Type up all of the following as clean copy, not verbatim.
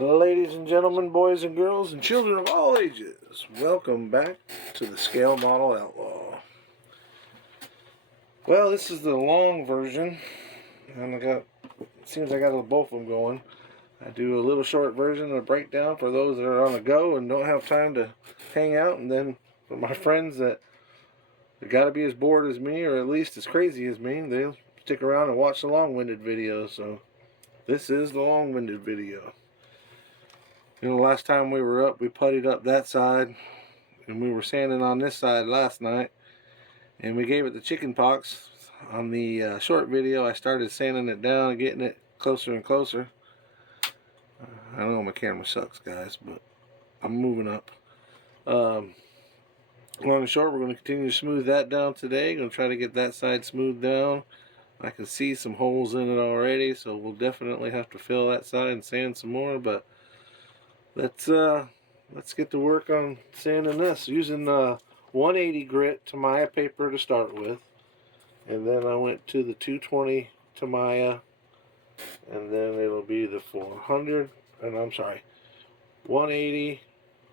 Ladies and gentlemen, boys and girls, and children of all ages, welcome back to the Scale Model Outlaw. Well, this is the long version, and it seems I got both of them going. I do a little short version, a breakdown for those that are on the go and don't have time to hang out, and then for my friends that got to be as bored as me, or at least as crazy as me, they'll stick around and watch the long-winded video. So this is the long-winded video. You know, last time we were up, we puttied up that side, and we were sanding on this side last night, and we gave it the chicken pox. On the short video, I started sanding it down and getting it closer and closer. I know my camera sucks, guys, but I'm moving up. Long and short, we're going to continue to smooth that down today. Going to try to get that side smoothed down. I can see some holes in it already, so we'll definitely have to fill that side and sand some more, but let's get to work on sanding this using 180 grit Tamiya paper to start with, and then I went to the 220 Tamiya, and then it'll be the 400, and I'm sorry, 180,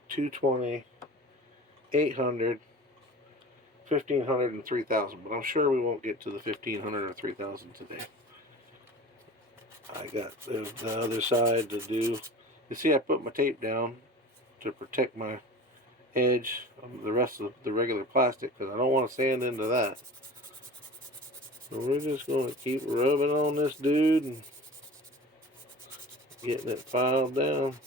220, 800, 1500, and 3000, but I'm sure we won't get to the 1500 or 3000 today. I got the other side to do. You see, I put my tape down to protect my edge of the rest of the regular plastic because I don't want to sand into that. So we're just going to keep rubbing on this dude and getting it filed down.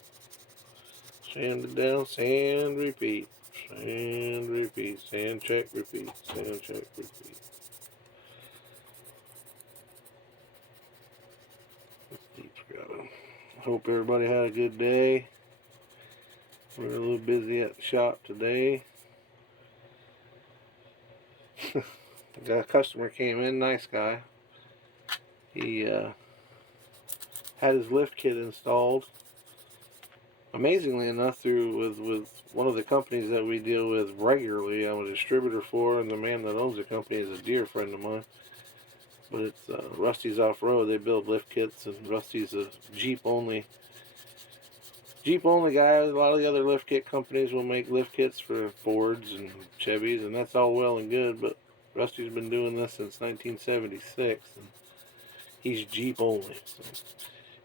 Sand it down, sand, repeat. Sand, repeat. Sand, check, repeat. Sand, check, repeat. Let's keep scrubbing. Hope everybody had a good day. We're a little busy at the shop today. The customer came in, nice guy. He had his lift kit installed. Amazingly enough, with one of the companies that we deal with regularly, I'm a distributor for, and the man that owns the company is a dear friend of mine. But it's Rusty's Off-Road. They build lift kits, and Rusty's a Jeep only guy. A lot of the other lift kit companies will make lift kits for Fords and Chevys, and that's all well and good, but Rusty's been doing this since 1976, and he's Jeep only. So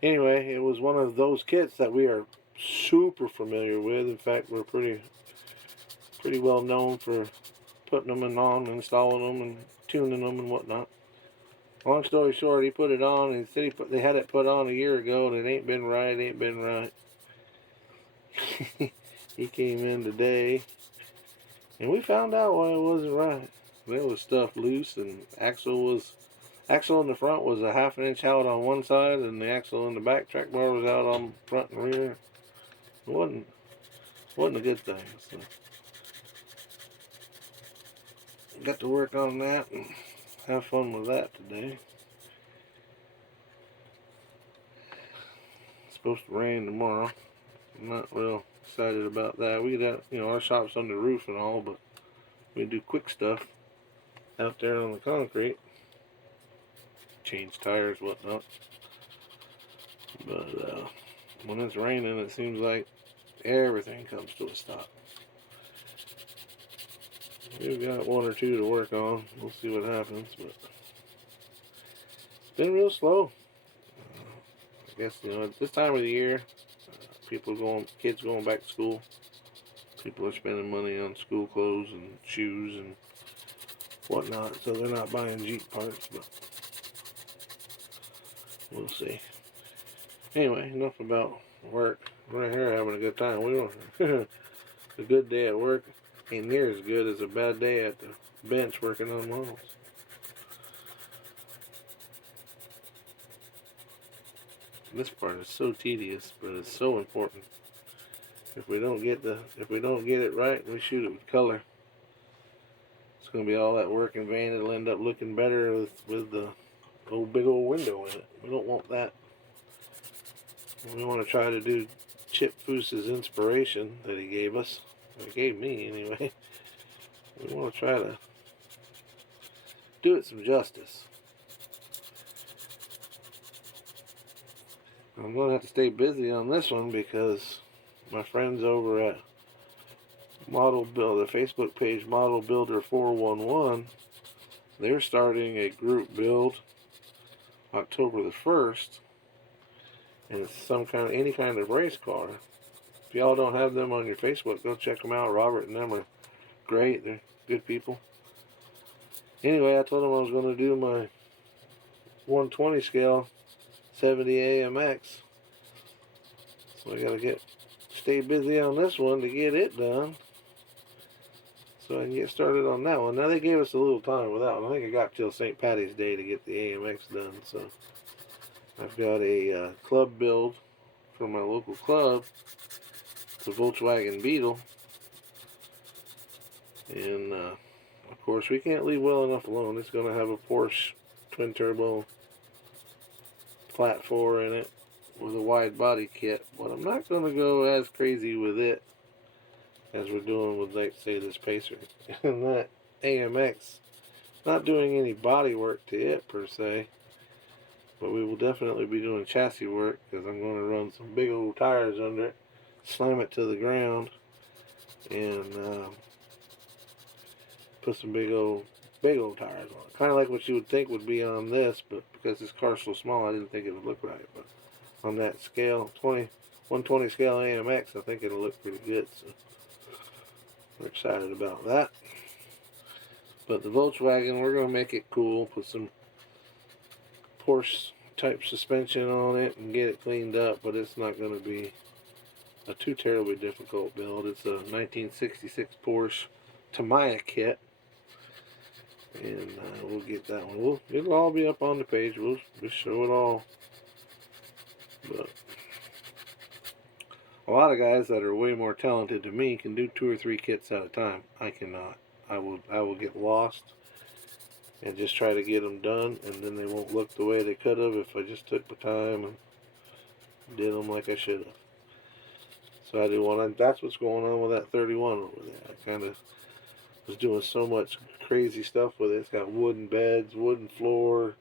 anyway, it was one of those kits that we are super familiar with. In fact, we're pretty well known for putting them on, installing them, and tuning them and whatnot. Long story short, he put it on, and he said they had it put on a year ago, and it ain't been right. He came in today, and we found out why it wasn't right. There was stuff loose, and axle in the front was a ½ inch out on one side, and the axle in the back track bar was out on front and rear. It wasn't a good thing. So got to work on that and have fun with that today. It's supposed to rain tomorrow. I'm not real excited about that. We got, our shop's on the roof and all, but we do quick stuff out there on the concrete. Change tires, whatnot. But when it's raining, it seems like everything comes to a stop. We've got one or two to work on. We'll see what happens, but it's been real slow. I guess, at this time of the year, kids going back to school. People are spending money on school clothes and shoes and whatnot, so they're not buying Jeep parts, but we'll see. Anyway, enough about work. We're here having a good time. A good day at work ain't near as good as a bad day at the bench working on models. This part is so tedious, but it's so important. If we don't get it right, we shoot it with color. It's going to be all that work in vain. It'll end up looking better with the big old window in it. We don't want that. We want to try to do Chip Foose's inspiration that he gave us. Or gave me, anyway. We want to try to do it some justice. I'm going to have to stay busy on this one because my friends over at Model Builder, the Facebook page Model Builder 411, they're starting a group build October the 1st, and it's some kind of any kind of race car. If y'all don't have them on your Facebook, go check them out. Robert and them are great. They're good people. Anyway, I told them I was going to do my 120 scale 70 AMX. So I got to stay busy on this one to get it done, so I can get started on that one. Now they gave us a little time with that one. I think I got till St. Patty's Day to get the AMX done. So I've got a club build from my local club, the Volkswagen Beetle, and of course we can't leave well enough alone. It's going to have a Porsche twin turbo flat 4 in it with a wide body kit, but I'm not going to go as crazy with it as we're doing with, like, say, this Pacer. And that AMX, not doing any body work to it per se, but we will definitely be doing chassis work because I'm going to run some big old tires under it, slam it to the ground, and put some big old tires on it. Kind of like what you would think would be on this, but because this car's so small, I didn't think it would look right. But on that scale, 120 scale AMX, I think it'll look pretty good. So we're excited about that. But the Volkswagen, we're going to make it cool, put some Porsche type suspension on it and get it cleaned up, but it's not going to be a too terribly difficult build. It's a 1966 Porsche Tamiya kit, and we'll get that one. It'll all be up on the page. We'll show it all. But a lot of guys that are way more talented than me can do 2 or 3 kits at a time. I cannot. I will get lost and just try to get them done, and then they won't look the way they could have if I just took the time and did them like I should have. So I do want to. That's what's going on with that 31 over there. I kind of was doing so much crazy stuff with it. It's got wooden beds, wooden floor,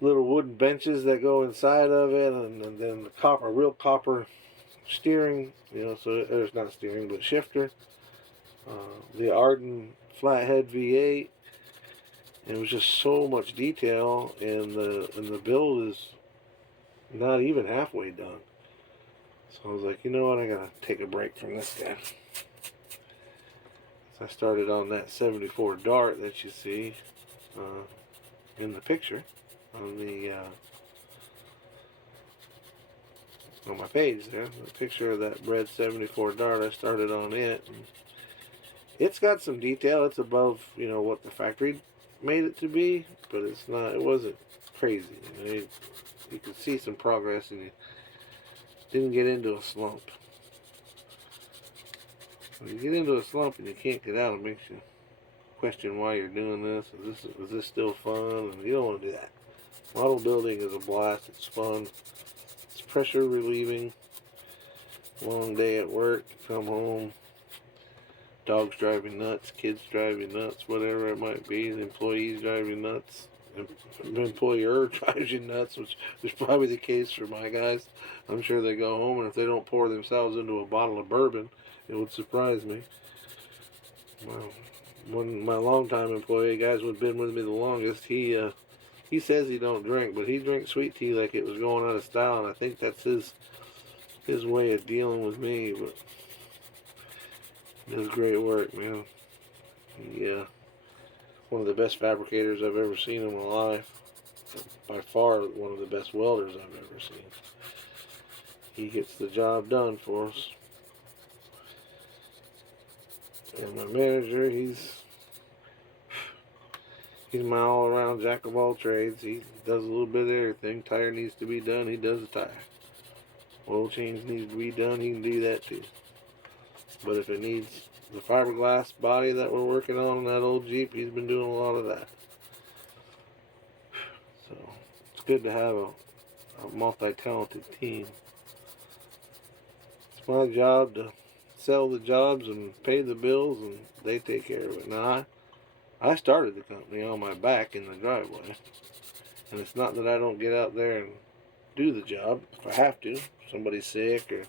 little wooden benches that go inside of it, and then the real copper steering, so there's not steering, but shifter. The Arden flathead V8. And it was just so much detail, and the build is not even halfway done. So I was like, you know what, I gotta take a break from this guy. So I started on that 74 Dart that you see in the picture on the on my page there. The picture of that red 74 Dart. I started on it. And it's got some detail. It's above what the factory made it to be, but it's not. It wasn't crazy. You could see some progress, and you didn't get into a slump. When you get into a slump and you can't get out, it makes you question why you're doing this. Is this still fun? And you don't want to do that. Model building is a blast. It's fun. It's pressure relieving. Long day at work. Come home. Dogs drive you nuts, kids drive you nuts, whatever it might be. The employees drive you nuts. The employer drives you nuts, which is probably the case for my guys. I'm sure they go home, and if they don't pour themselves into a bottle of bourbon, it would surprise me. Well, one my longtime employee, guys who've been with me the longest, he says he don't drink, but he drinks sweet tea like it was going out of style, and I think that's his way of dealing with me. But does great work, man. Yeah, one of the best fabricators I've ever seen in my life. By far, one of the best welders I've ever seen. He gets the job done for us. And my manager, he's my all-around jack of all trades. He does a little bit of everything. Tire needs to be done, he does the tire. Oil change needs to be done, he can do that too. But if it needs the fiberglass body that we're working on that old Jeep, he's been doing a lot of that. So it's good to have a multi-talented team. It's my job to sell the jobs and pay the bills, and they take care of it. Now, I started the company on my back in the driveway, and it's not that I don't get out there and do the job if I have to. If somebody's sick or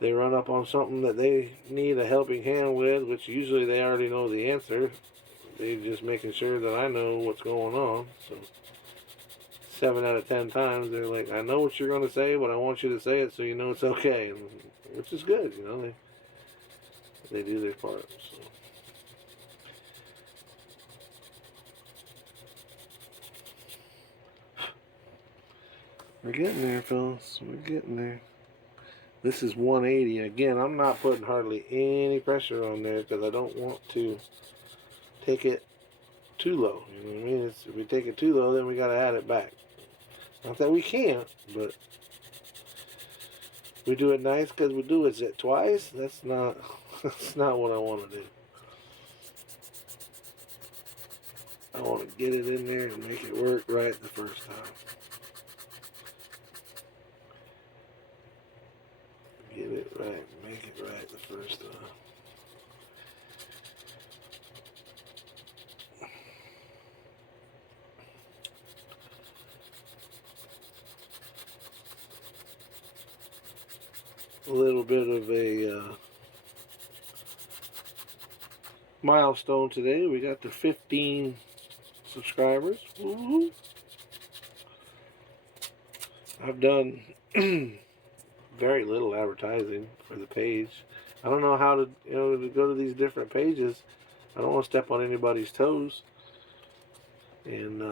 they run up on something that they need a helping hand with, which usually they already know the answer. They're just making sure that I know what's going on. So 7 out of 10 times they're like, I know what you're going to say, but I want you to say it so you know it's okay, and, which is good. You know, they do their part. So. We're getting there, fellas. We're getting there. This is 180. Again, I'm not putting hardly any pressure on there because I don't want to take it too low. You know what I mean? If we take it too low, then we got to add it back. Not that we can't, but we do it nice because we do it twice. That's not what I want to do. I want to get it in there and make it work right the first time. Get it right, make it right the first time. A little bit of a milestone today. We got to 15 subscribers. Woo-hoo. I've done very little advertising for the page. I don't know how to, to go to these different pages. I don't want to step on anybody's toes and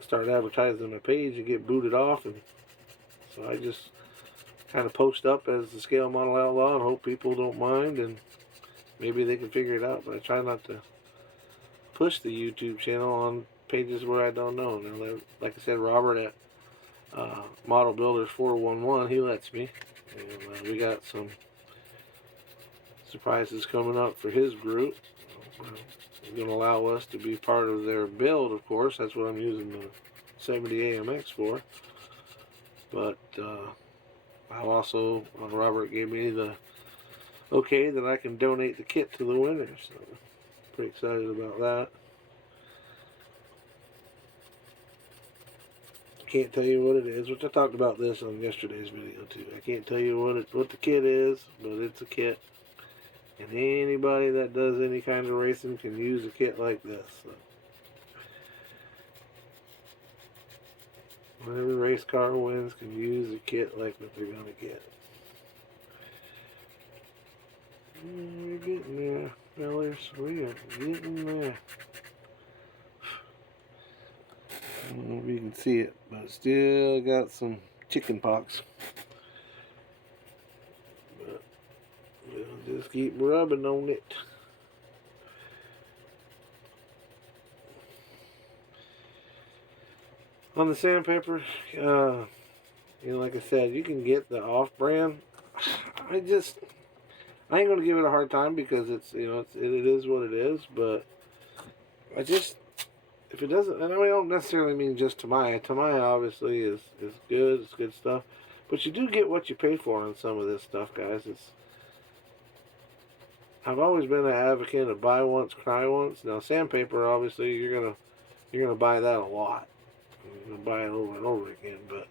start advertising my page and get booted off. And so I just kind of post up as the Scale Model Outlaw and hope people don't mind, and maybe they can figure it out. But I try not to push the YouTube channel on pages where I don't know. And like I said, Robert at Model Builders 411, he lets me. And we got some surprises coming up for his group. Going to allow us to be part of their build, of course. That's what I'm using the 70 AMX for. But Robert gave me the okay that I can donate the kit to the winners. So pretty excited about that. Can't tell you what it is, which I talked about this on yesterday's video too. I can't tell you what the kit is, but it's a kit. And anybody that does any kind of racing can use a kit like this. So. Whatever race car wins can use a kit like what they're going to get. We're getting there, fellas. We are getting there. I don't know if you can see it, but still got some chicken pox. But we'll just keep rubbing on it. On the sandpaper, like I said, you can get the off-brand. I ain't gonna give it a hard time because it is what it is. But if it doesn't, and I don't necessarily mean just Tamiya. Tamiya obviously is good. It's good stuff. But you do get what you pay for on some of this stuff, guys. I've always been an advocate of buy once, cry once. Now sandpaper, obviously, you're gonna buy that a lot. You're gonna buy it over and over again. But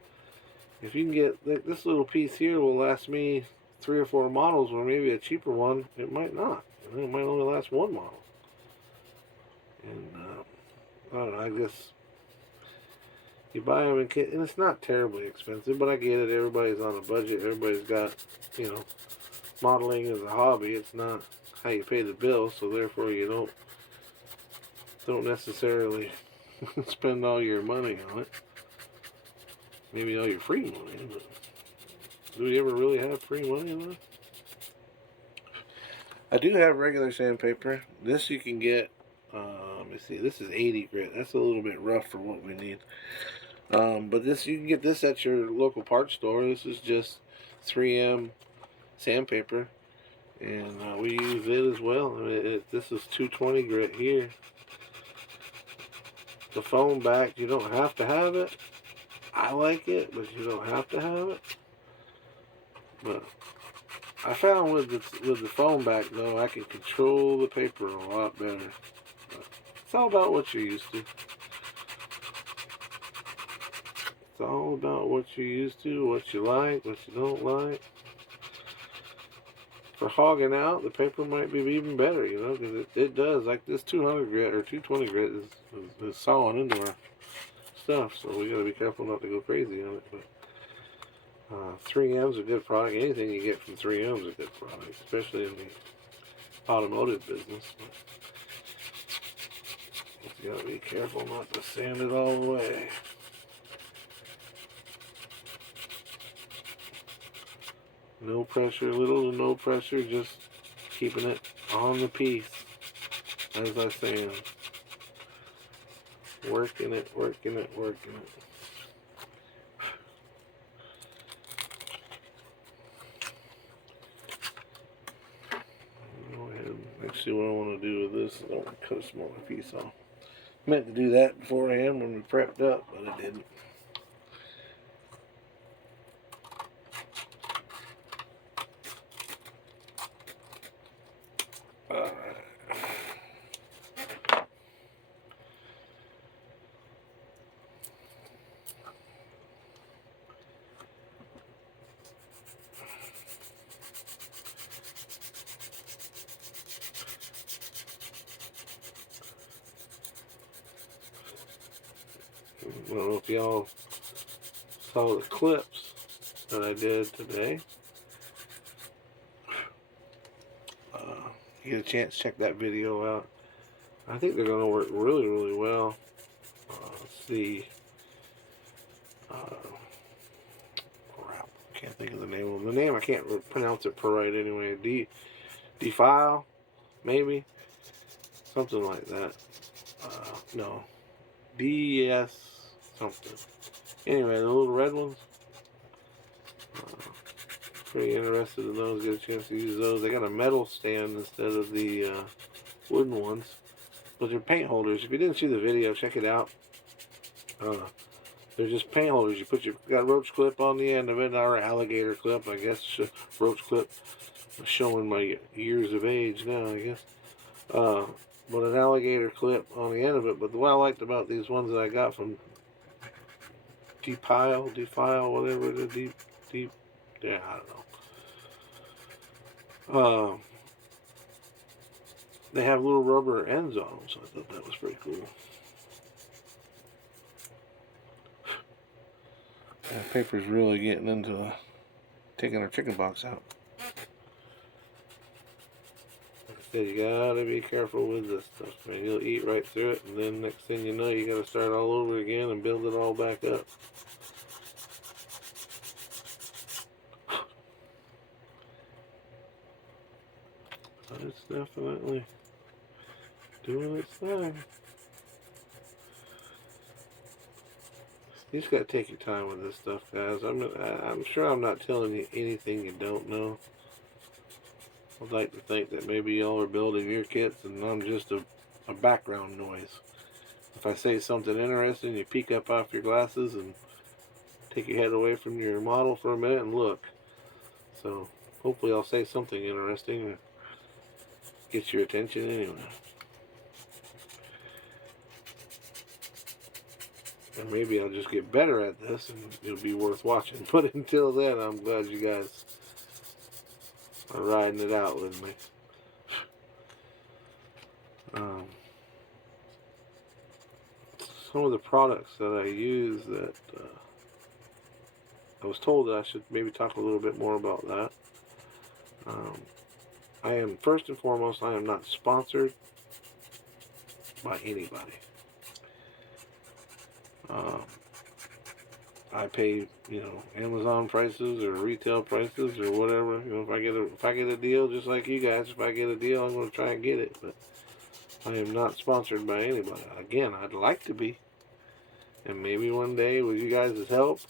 if you can get this little piece here, will last me 3 or 4 models, or maybe a cheaper one, it might not. It might only last 1 model. And I don't know. I guess you buy them in kit, and it's not terribly expensive. But I get it. Everybody's on a budget. Everybody's got, modeling is a hobby. It's not how you pay the bill. So therefore, you don't necessarily spend all your money on it. Maybe all your free money. But do we ever really have free money on it? I do have regular sandpaper. This you can get. Let me see. This is 80 grit. That's a little bit rough for what we need. But you can get this at your local parts store. This is just 3M sandpaper, and we use it as well. This is 220 grit here. The foam back, you don't have to have it. I like it, but you don't have to have it. But I found with the foam back though, I can control the paper a lot better. But it's all about what you're used to. It's It's all about what you're used to, what you like, what you don't like. For hogging out, the paper might be even better, you know, because it does, like this 200 grit or 220 grit is sawing into our stuff, so we got to be careful not to go crazy on it. But 3M's a good product. Anything you get from 3M's a good product, especially in the automotive business. But you got to be careful not to sand it all away. No pressure, little to no pressure, just keeping it on the piece as I sand. Working it, working it, working it. Go ahead. Actually, what I want to do with this is I want to cut a smaller piece off. Meant to do that beforehand when we prepped up, but I didn't. Alright. I don't know if y'all saw the clips that I did today. You get a chance, check that video out. I think they're going to work really, really well. Let's see. Crap, can't think of the name of them. The name, I can't pronounce it per right anyway. Defile, maybe? Something like that. No. DS something. Anyway, the little red ones. Pretty interested in those. Get a chance to use those. They got a metal stand instead of the wooden ones. But they're paint holders. If you didn't see the video, check it out. They're just paint holders. You got a roach clip on the end of it, or alligator clip. I guess roach clip. Showing my years of age now, I guess. But an alligator clip on the end of it. But what I liked about these ones that I got from Defile, whatever it is, deep, yeah, I don't know. They have little rubber ends on them, so I thought that was pretty cool. That paper's really getting into taking our chicken box out. Like I said, you gotta be careful with this stuff, man. You'll eat right through it, and then next thing you know, you gotta start all over again and build it all back up. But it's definitely doing its thing. You just gotta take your time with this stuff, guys. I'm sure I'm not telling you anything you don't know. I'd like to think that maybe y'all are building your kits and I'm just a background noise. If I say something interesting, you peek up off your glasses and take your head away from your model for a minute and look. So hopefully I'll say something interesting and get your attention anyway. And maybe I'll just get better at this and it'll be worth watching. But until then, I'm glad you guys are riding it out with me. Some of the products that I use that I was told that I should maybe talk a little bit more about that. I am, first and foremost, I am not sponsored by anybody. I pay, you know, Amazon prices or retail prices or whatever. You know, if I get a deal, just like you guys, if I get a deal, I'm going to try and get it. But I am not sponsored by anybody. Again, I'd like to be, and maybe one day with you guys' help,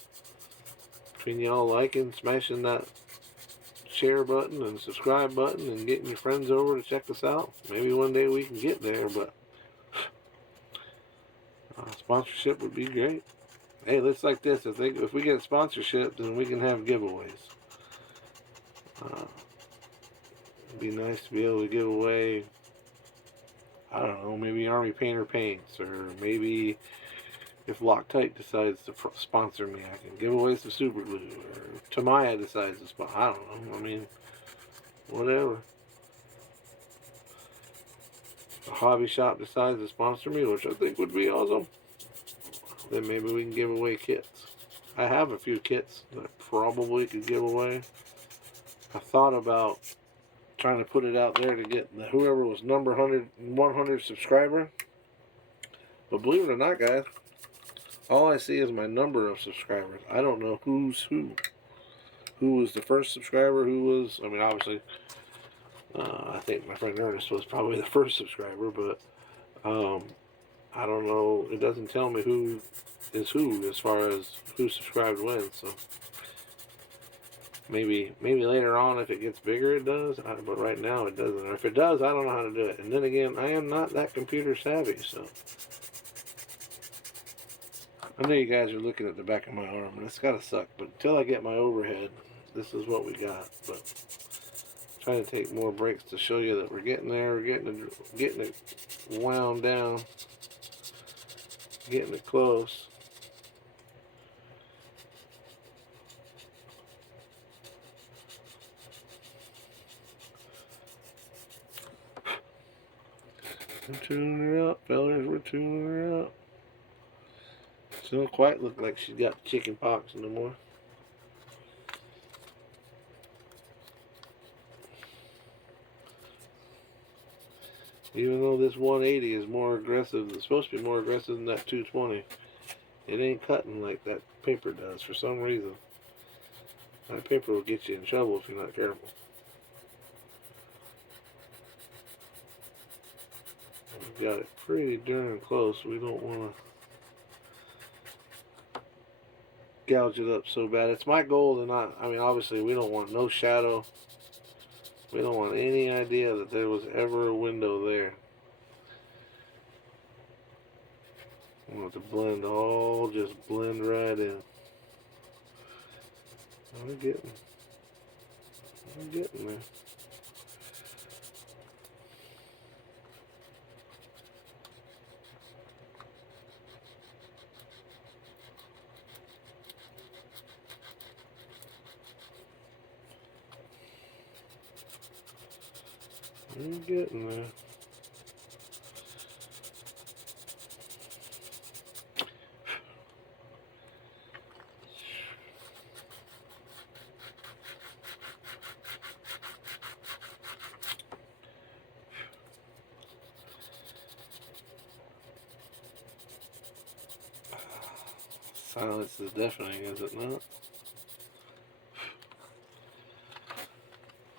between y'all liking, smashing that share button and subscribe button, and getting your friends over to check us out, maybe one day we can get there. But sponsorship would be great. Hey, let's like this. If we get sponsorship, then we can have giveaways. It'd be nice to be able to give away, I don't know, maybe Army Painter paints, or maybe if Loctite decides to sponsor me, I can give away some super glue, or if Tamiya decides to sponsor. I don't know. I mean, whatever. A hobby shop decides to sponsor me, which I think would be awesome, then maybe we can give away kits. I have a few kits that I probably could give away. I thought about trying to put it out there to get whoever was number 100 subscriber. But believe it or not, guys, all I see is my number of subscribers. I don't know who's who. Who was the first subscriber? Who was? I mean, obviously, I think my friend Ernest was probably the first subscriber, but I don't know. It doesn't tell me who is who as far as who subscribed when. So maybe later on, if it gets bigger, it does. But right now, it doesn't. Or if it does, I don't know how to do it. And then again, I am not that computer savvy, so. I know you guys are looking at the back of my arm, and it's gotta suck. But until I get my overhead, this is what we got. But trying to take more breaks to show you that we're getting there. We're getting it wound down, getting it close. We're tuning her up, fellas. We're tuning her up. She don't quite look like she's got chicken pox no more. Even though this 180 is more aggressive, it's supposed to be more aggressive than that 220. It ain't cutting like that paper does for some reason. That paper will get you in trouble if you're not careful. We've got it pretty darn close. We don't want to gouge it up so bad. It's my goal to not, I mean, obviously we don't want no shadow. We don't want any idea that there was ever a window there. I want it to blend all, just blend right in. I'm getting there. I'm getting there. Silence is deafening, is it not?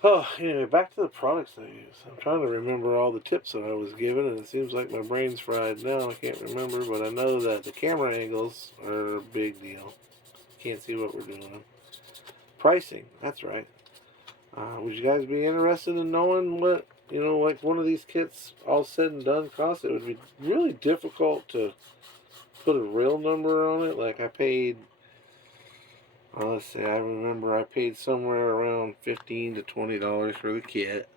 Oh, anyway, back to the products I use. I'm trying to remember all the tips that I was given, and it seems like my brain's fried now. I can't remember, but I know that the camera angles are a big deal. Can't see what we're doing. Pricing, that's right. Would you guys be interested in knowing what, like one of these kits, all said and done, costs? It would be really difficult to put a real number on it. Like I paid, let's see, I remember I paid somewhere around $15 to $20 for the kit.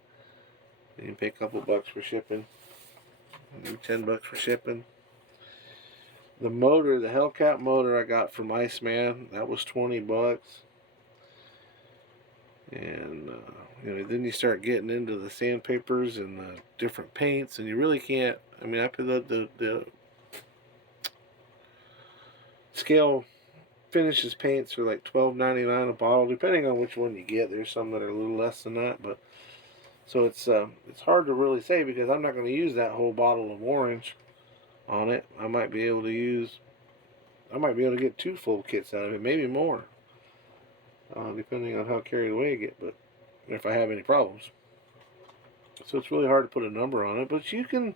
And you pay a couple bucks for shipping. Maybe $10 for shipping. The motor, the Hellcat motor I got from Iceman, that was $20. And then you start getting into the sandpapers and the different paints, and you really can't. I mean, I put the scale finishes paints are like $12.99 a bottle, depending on which one you get. There's some that are a little less than that, but so it's hard to really say because I'm not going to use that whole bottle of orange on it. I might be able to get 2 full kits out of it, maybe more, depending on how carried away I get, but if I have any problems. So it's really hard to put a number on it, but you can,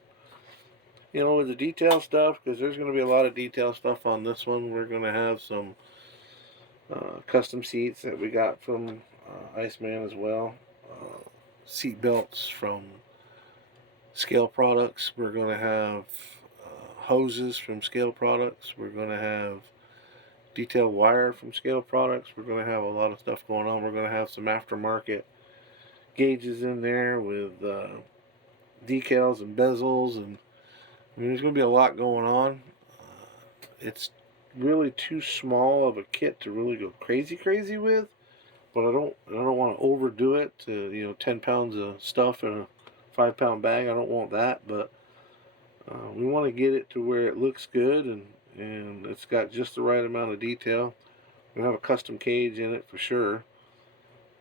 with the detail stuff, because there's going to be a lot of detail stuff on this one. We're going to have some custom seats that we got from Iceman as well. Seat belts from Scale Products. We're going to have hoses from Scale Products. We're going to have detail wire from Scale Products. We're going to have a lot of stuff going on. We're going to have some aftermarket gauges in there with decals and bezels, and I mean, there's going to be a lot going on. it's really too small of a kit to really go crazy with. But I don't want to overdo it to, 10 pounds of stuff in a 5-pound bag. I don't want that, but we want to get it to where it looks good and it's got just the right amount of detail. We have a custom cage in it for sure,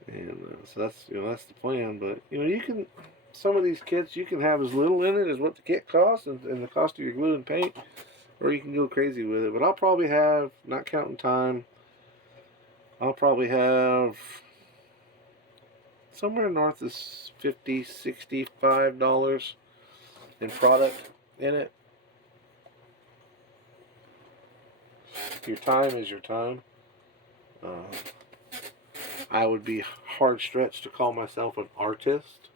and so that's the plan. But you can, some of these kits you can have as little in it as what the kit costs and the cost of your glue and paint, or you can go crazy with it. But I'll probably have, not counting time, I'll probably have somewhere north of $50-$65 in product in it. Your time is your time. I would be hard stretched to call myself an artist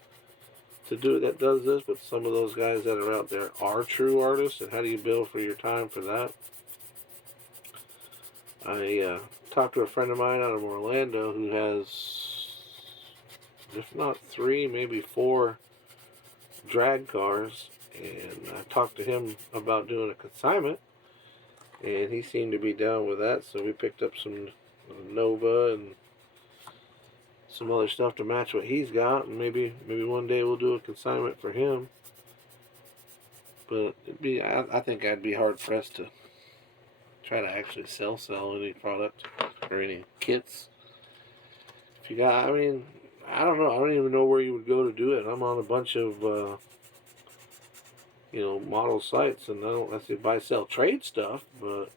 to do it that does this, but some of those guys that are out there are true artists. And how do you bill for your time for that? I talked to a friend of mine out of Orlando who has, if not 3, maybe 4 drag cars, and I talked to him about doing a consignment, and he seemed to be down with that. So we picked up some Nova and some other stuff to match what he's got, and maybe one day we'll do a consignment for him. But I think I'd be hard pressed to try to actually sell any product or any kits. If you got, I mean, I don't know. I don't even know where you would go to do it. I'm on a bunch of model sites, and I say buy, sell, trade stuff, but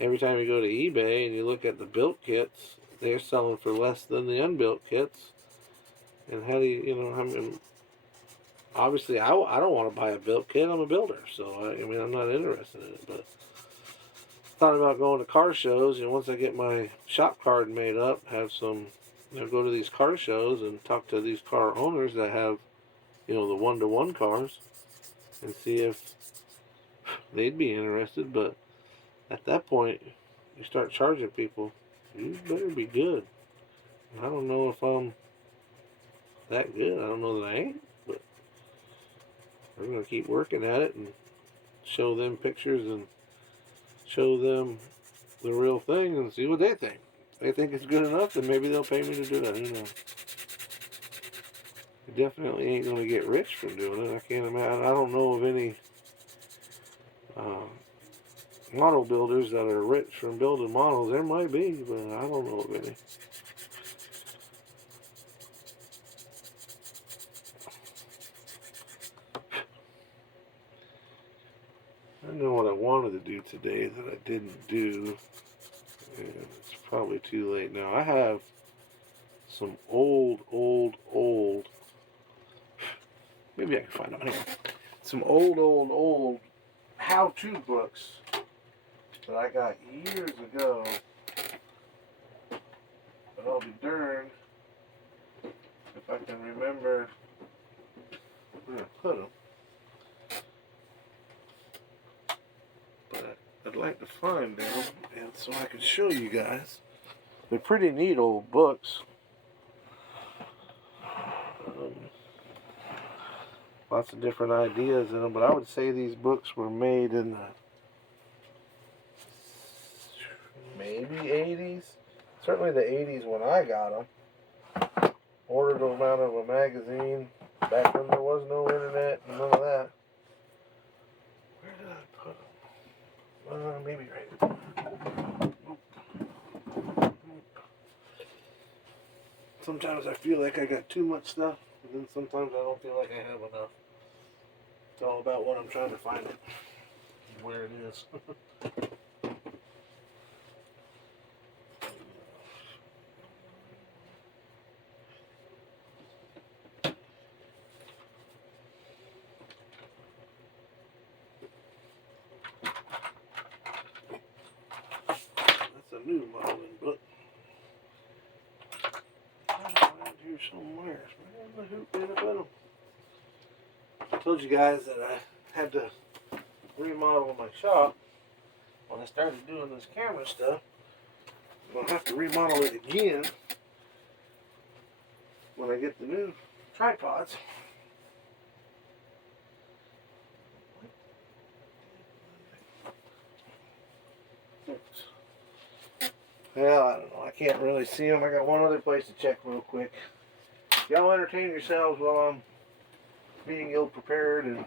every time you go to eBay and you look at the built kits, they're selling for less than the unbuilt kits. And how do you, obviously I don't want to buy a built kit. I'm a builder, so I mean I'm not interested in it. But thought about going to car shows. Once I get my shop card made up, have some, go to these car shows and talk to these car owners that have, the 1-to-1 cars, and see if they'd be interested. But at that point, you start charging people. You better be good. I don't know if I'm that good. I don't know that I ain't, but we're going to keep working at it and show them pictures and show them the real thing and see what they think. If they think it's good enough, then maybe they'll pay me to do that. Who knows? I definitely ain't going to get rich from doing it. I can't imagine. I don't know of any model builders that are rich from building models. There might be, but I don't know of any. I know what I wanted to do today that I didn't do, and it's probably too late now. I have some old, maybe I can find them anyway. Some old how-to books that I got years ago, but I'll be darned if I can remember where I put them. But I'd like to find them, and so I can show you guys. They're pretty neat old books. Lots of different ideas in them, but I would say these books were made in the maybe 80s. Certainly the 80s when I got them. Ordered them out of a magazine back when there was no internet and none of that. Where did I put them? Maybe right there. Sometimes I feel like I got too much stuff, and then sometimes I don't feel like I have enough. It's all about what I'm trying to find it, where it is. That's a new modeling book. Around here somewhere. Where the hoop did I put them? I told you guys that I had to remodel my shop when I started doing this camera stuff. I'm going to have to remodel it again when I get the new tripods. Well, I don't know. I can't really see them. I got one other place to check real quick. Y'all entertain yourselves while I'm being ill prepared and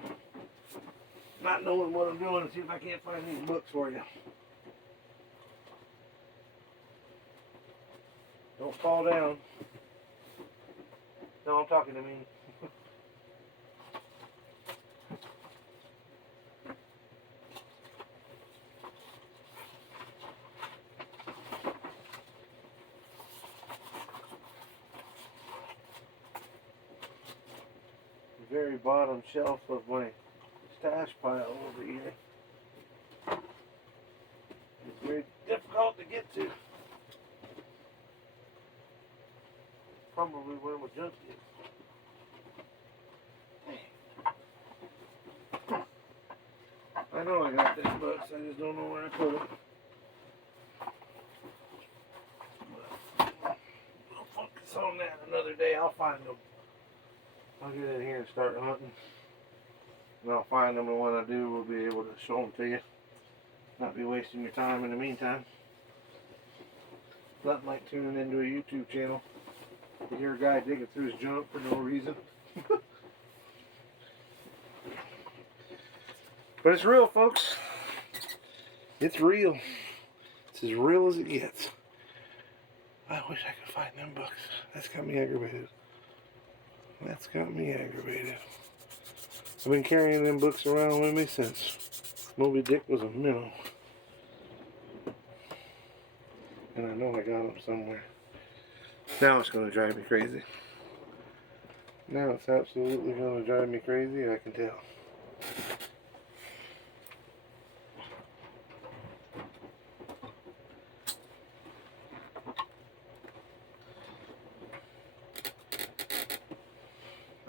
not knowing what I'm doing, and see if I can't find these books for you. Don't fall down. No, I'm talking to me. The very bottom shelf of my stash pile over here. It's very difficult to get to. Probably where my junk is. I know I got these books, I just don't know where I put them. I'll focus on that another day. I'll find them. I'll get in here and start hunting. And I'll find them, and when I do, we'll be able to show them to you. Not be wasting your time in the meantime. Nothing like tuning into a YouTube channel to hear a guy digging through his junk for no reason. But it's real, folks. It's real. It's as real as it gets. I wish I could find them books. That's got me aggravated. That's got me aggravated. I've been carrying them books around with me since Moby Dick was a minnow. And I know I got them somewhere. Now it's going to drive me crazy. Now it's absolutely going to drive me crazy, I can tell.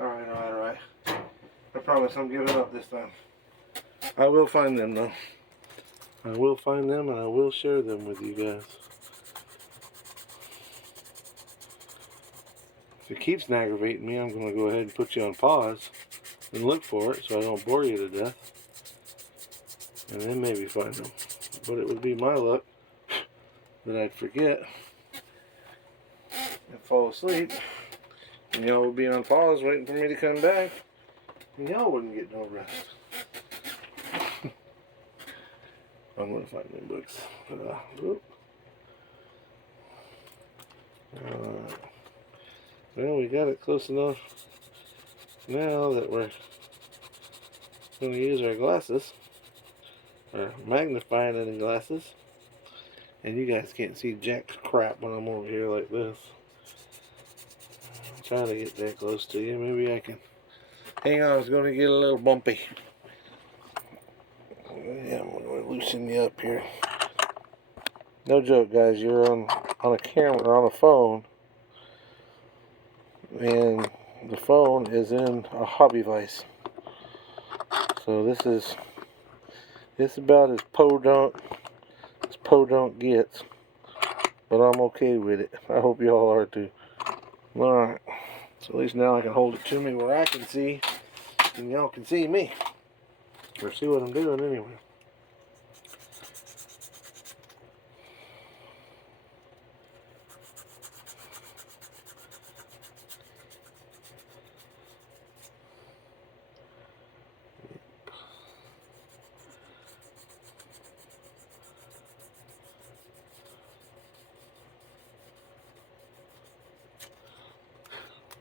Alright. I promise I'm giving up this time. I will find them though. I will find them and I will share them with you guys. If it keeps aggravating me, I'm going to go ahead and put you on pause and look for it so I don't bore you to death. And then maybe find them. But it would be my luck that I'd forget and fall asleep. And y'all would be on pause waiting for me to come back. And y'all wouldn't get no rest. I'm going to find them books. Well, we got it close enough now that we're going to use our glasses. Our magnifying glasses. And you guys can't see jack crap when I'm over here like this. I'm trying to get that close to you. Maybe I can. Hang on, it's going to get a little bumpy. Yeah, I'm going to loosen you up here. No joke, guys. You're on a camera, on a phone. And the phone is in a hobby vise. So this is about as podunk gets. But I'm okay with it. I hope y'all are too. Alright. So at least now I can hold it to me where I can see. And y'all can see me. Or see what I'm doing anyway.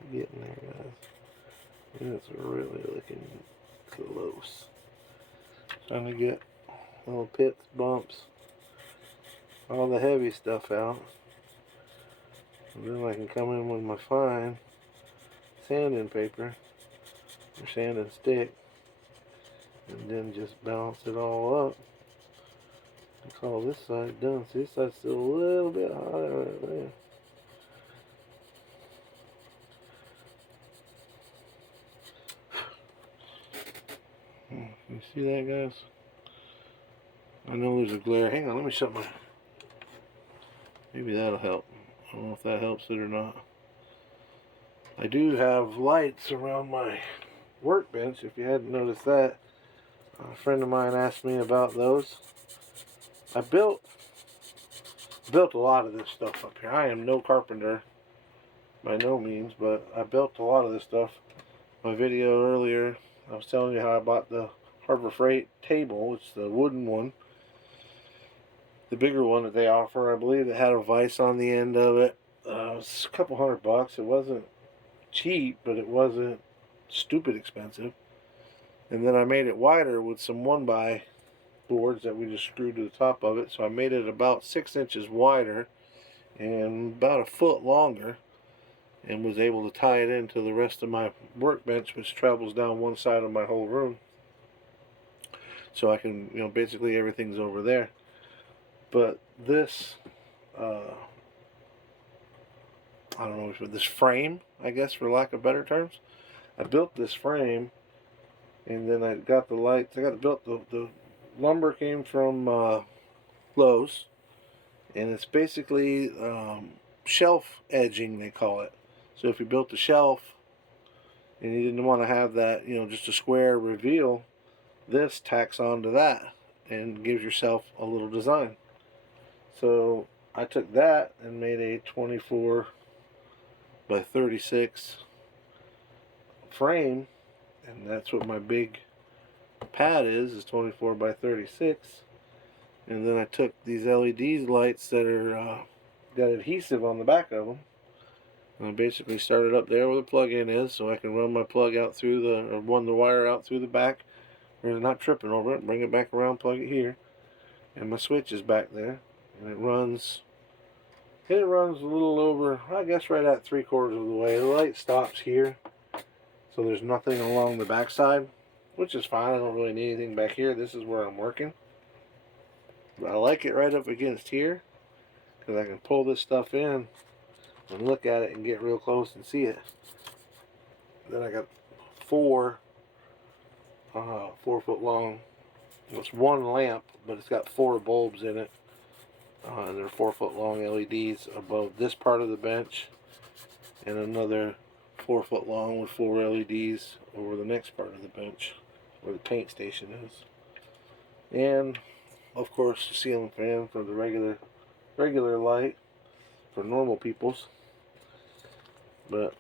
Getting there, guys. And it's really looking close. Trying to get little pits, bumps, all the heavy stuff out. And then I can come in with my fine sanding paper or sanding stick and then just balance it all up. I call this side done. See, this side's still a little bit higher right there. You see that, guys? I know there's a glare. Hang on, let me shut my... Maybe that'll help. I don't know if that helps it or not. I do have lights around my workbench, if you hadn't noticed that. A friend of mine asked me about those. I built built a lot of this stuff up here. I am no carpenter by no means, but I built a lot of this stuff. My video earlier, I was telling you how I bought the Harbor Freight table. It's the wooden one, the bigger one that they offer. I believe it had a vise on the end of it. It was a couple $100. It wasn't cheap, but it wasn't stupid expensive. And then I made it wider with some 1x boards that we just screwed to the top of it. So I made it about 6 inches wider and about a foot longer, and was able to tie it into the rest of my workbench, which travels down one side of my whole room. So I can, basically everything's over there. But this, I don't know, this frame, I guess, for lack of better terms, I built this frame, and then I got the lights. The lumber came from Lowe's, and it's basically shelf edging, they call it. So if you built a shelf and you didn't want to have that, just a square reveal, this tacks onto that and gives yourself a little design. So I took that and made a 24 by 36 frame, and that's what my big pad is 24 by 36. And then I took these LED lights that are got adhesive on the back of them, and I basically started up there where the plug-in is, so I can run my plug out through run the wire out through the back, or not tripping over it, bring it back around, plug it here, and my switch is back there, and it runs a little over, I guess, right at 3/4 of the way. The light stops here, so there's nothing along the back side, which is fine. I don't really need anything back here. This is where I'm working. But I like it right up against here, because I can pull this stuff in and look at it and get real close and see it. Then I got 4 4-foot long. It's one lamp, but it's got 4 bulbs in it, and they're 4-foot long LEDs above this part of the bench, and another 4-foot long with 4 LEDs over the next part of the bench where the paint station is. And of course, the ceiling fan for the regular light for normal peoples. But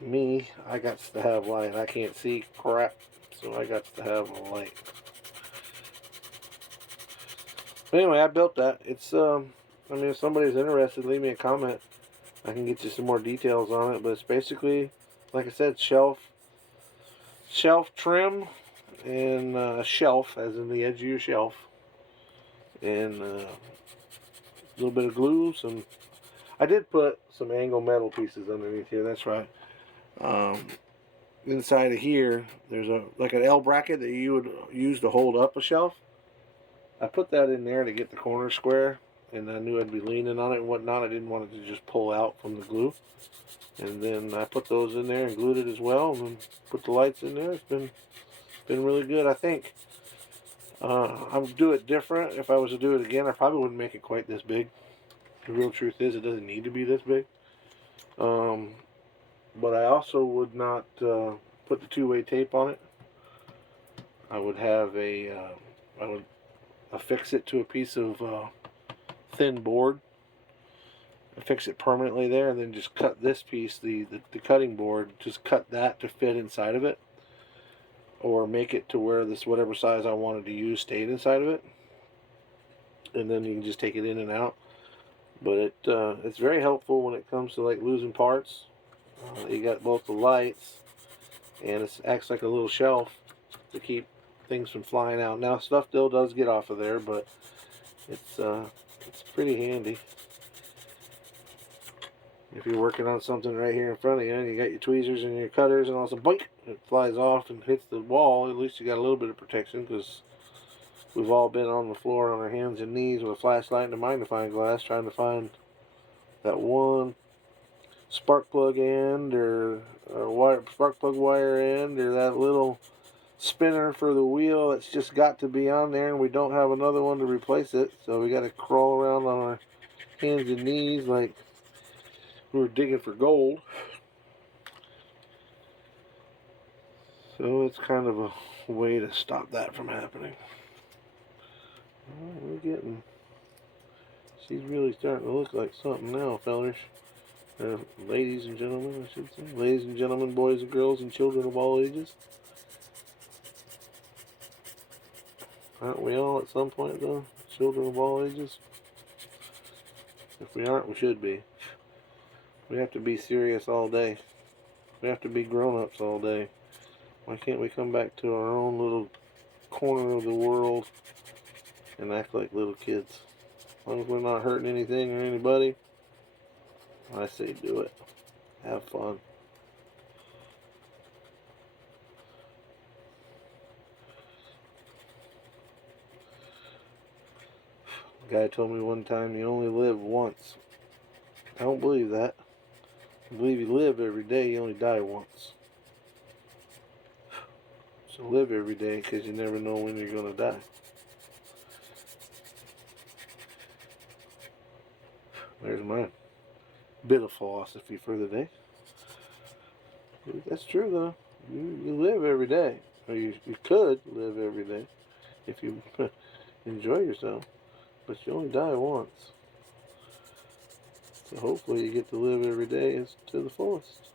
me, I got to have light. I can't see crap, so I got to have a light. But anyway, I built that. It's if somebody's interested, leave me a comment. I can get you some more details on it. But it's basically, like I said, shelf trim, and a shelf, as in the edge of your shelf, and a little bit of glue. I did put some angle metal pieces underneath here. That's right. Inside of here, there's like an L bracket that you would use to hold up a shelf. I put that in there to get the corner square, and I knew I'd be leaning on it and whatnot. I didn't want it to just pull out from the glue. And then I put those in there and glued it as well, and then put the lights in there. It's been really good. I think I would do it different. If I was to do it again, I probably wouldn't make it quite this big. The real truth is, it doesn't need to be this big. But I also would not put the 2-way tape on it. I would have I would affix it to a piece of thin board, affix it permanently there, and then just cut this piece, the cutting board, just cut that to fit inside of it, or make it to where this whatever size I wanted to use stayed inside of it, and then you can just take it in and out. But it's very helpful when it comes to like losing parts. You got both the lights, and it acts like a little shelf to keep things from flying out. Now stuff still does get off of there, but it's pretty handy. If you're working on something right here in front of you, and you got your tweezers and your cutters, and all of a sudden, boink, it flies off and hits the wall, at least you got a little bit of protection, because we've all been on the floor on our hands and knees with a flashlight and a magnifying glass trying to find that one spark plug end, or spark plug wire end, or that little spinner for the wheel that's just got to be on there, and we don't have another one to replace it, so we got to crawl around on our hands and knees like we were digging for gold. So it's kind of a way to stop that from happening. We're getting He's really starting to look like something now, fellers. Ladies and gentlemen, I should say. Ladies and gentlemen, boys and girls, and children of all ages. Aren't we all at some point, though? Children of all ages? If we aren't, we should be. We have to be serious all day. We have to be grown-ups all day. Why can't we come back to our own little corner of the world and act like little kids? As long as we're not hurting anything or anybody, I say do it. Have fun. A guy told me one time you only live once. I don't believe that. I believe you live every day, you only die once. So live every day, because you never know when you're going to die. There's mine. Bit of philosophy for the day. That's true, though. You live every day. Or you could live every day if you enjoy yourself. But you only die once. So hopefully you get to live every day to the fullest.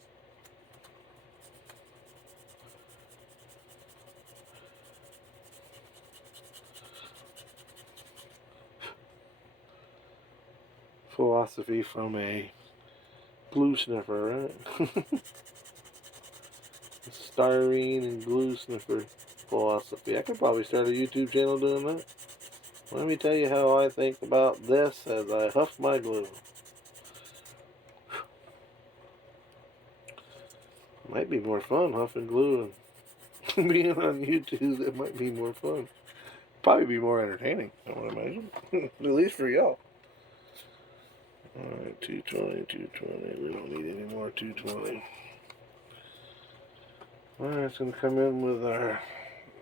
Philosophy from a glue sniffer, right? Styrene and glue sniffer philosophy. I could probably start a YouTube channel doing that. Let me tell you how I think about this as I huff my glue. Might be more fun huffing glue and being on YouTube. That might be more fun. Probably be more entertaining, I would imagine. At least for y'all. Alright, 220, 220. We don't need any more 220. Alright, it's going to come in with our...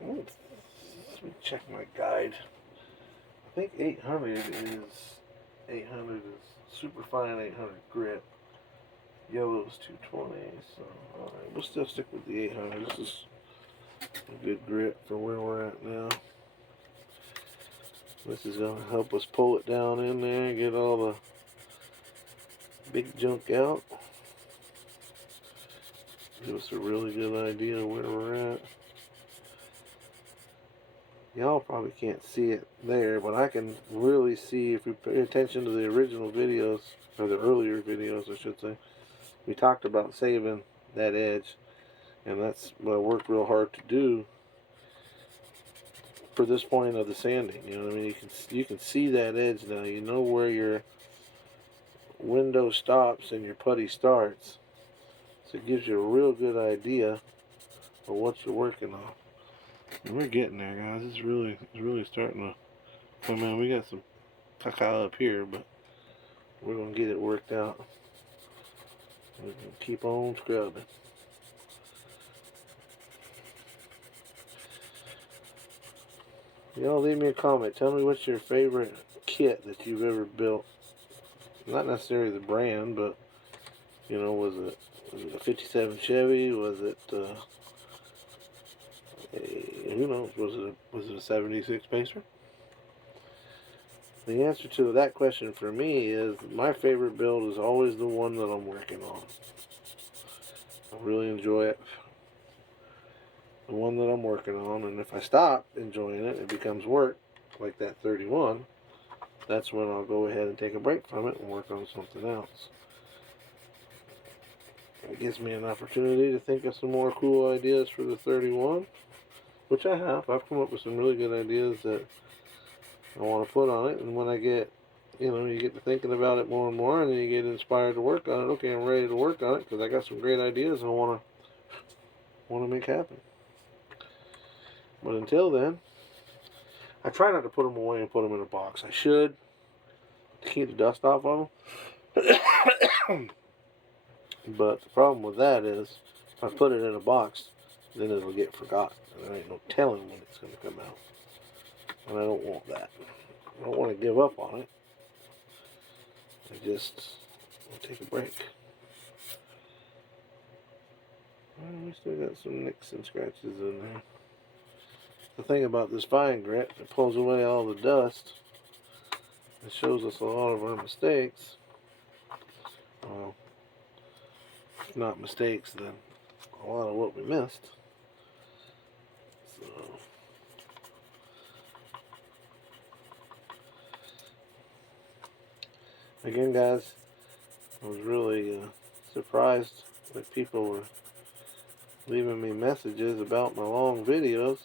Let me check my guide. I think 800 is super fine 800 grit. Yellow's 220, so alright, we'll still stick with the 800. This is a good grit for where we're at now. This is going to help us pull it down in there and get all the big junk out. Give us a really good idea of where we're at. Y'all probably can't see it there, but I can really see if we pay attention to the original videos, or the earlier videos I should say. We talked about saving that edge, and that's what I worked real hard to do for this point of the sanding. You know what I mean? You can see that edge now. You know where your window stops and your putty starts. So it gives you a real good idea of what you're working on. And we're getting there, guys. It's really starting to come in. We got some caca up here, but we're gonna get it worked out. We're gonna keep on scrubbing. Y'all leave me a comment. Tell me what's your favorite kit that you've ever built. Not necessarily the brand, but you know, was it a 57 Chevy? Was it who knows? Was it a 76 Pacer? The answer to that question for me is my favorite build is always the one that I'm working on. I really enjoy it. The one that I'm working on, and if I stop enjoying it, it becomes work, like that 31. That's when I'll go ahead and take a break from it and work on something else. It gives me an opportunity to think of some more cool ideas for the 31, which I have. I've come up with some really good ideas that I want to put on it, and when I get, you know, you get to thinking about it more and more, and then you get inspired to work on it. Okay, I'm ready to work on it because I got some great ideas I want to make happen. But until then, I try not to put them away and put them in a box. I should, to keep the dust off of them. But the problem with that is, if I put it in a box, then it'll get forgotten. And there ain't no telling when it's going to come out. And I don't want that. I don't want to give up on it. I just want to take a break. Well, we still got some nicks and scratches in there. The thing about this fine grit, it pulls away all the dust. It shows us a lot of our mistakes. Well, if not mistakes, then a lot of what we missed. So, again, guys, I was really surprised that people were leaving me messages about my long videos.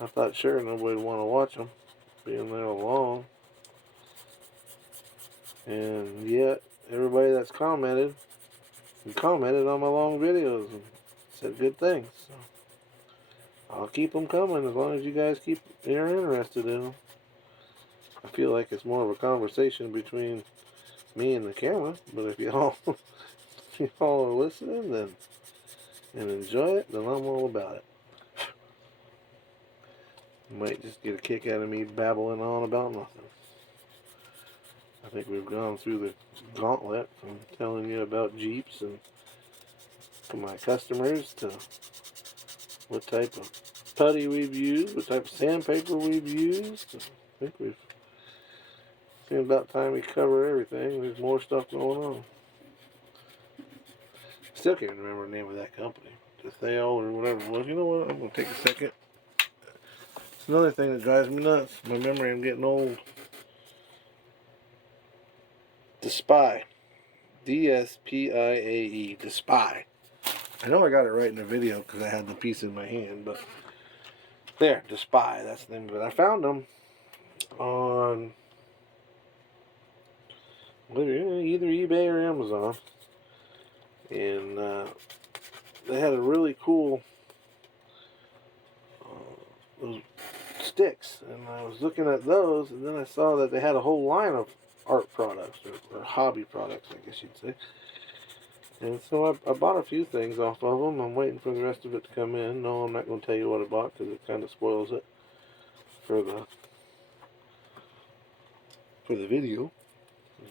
I thought sure nobody would want to watch them, being they're long. And yet, everybody that's commented on my long videos and said good things. So I'll keep them coming as long as you guys you're interested in them. I feel like it's more of a conversation between me and the camera, but if y'all if y'all are listening then and enjoy it, then I'm all about it. You might just get a kick out of me babbling on about nothing. I think we've gone through the gauntlet from telling you about Jeeps and to my customers to what type of putty we've used, what type of sandpaper we've used. I think we've seen about time we cover everything. There's more stuff going on. Still can't remember the name of that company. DeThale or whatever it was. You know what? I'm going to take a second. It's another thing that drives me nuts. My memory, I'm getting old. Despy. D-S-P-I-A-E. Despy. I know I got it right in the video because I had the piece in my hand, but there, Despy, that's the name of it. I found them on either eBay or Amazon, and they had a really cool those sticks, and I was looking at those, and then I saw that they had a whole line of art products or hobby products, I guess you'd say. And so I bought a few things off of them. I'm waiting for the rest of it to come in. No, I'm not going to tell you what I bought because it kind of spoils it for the video.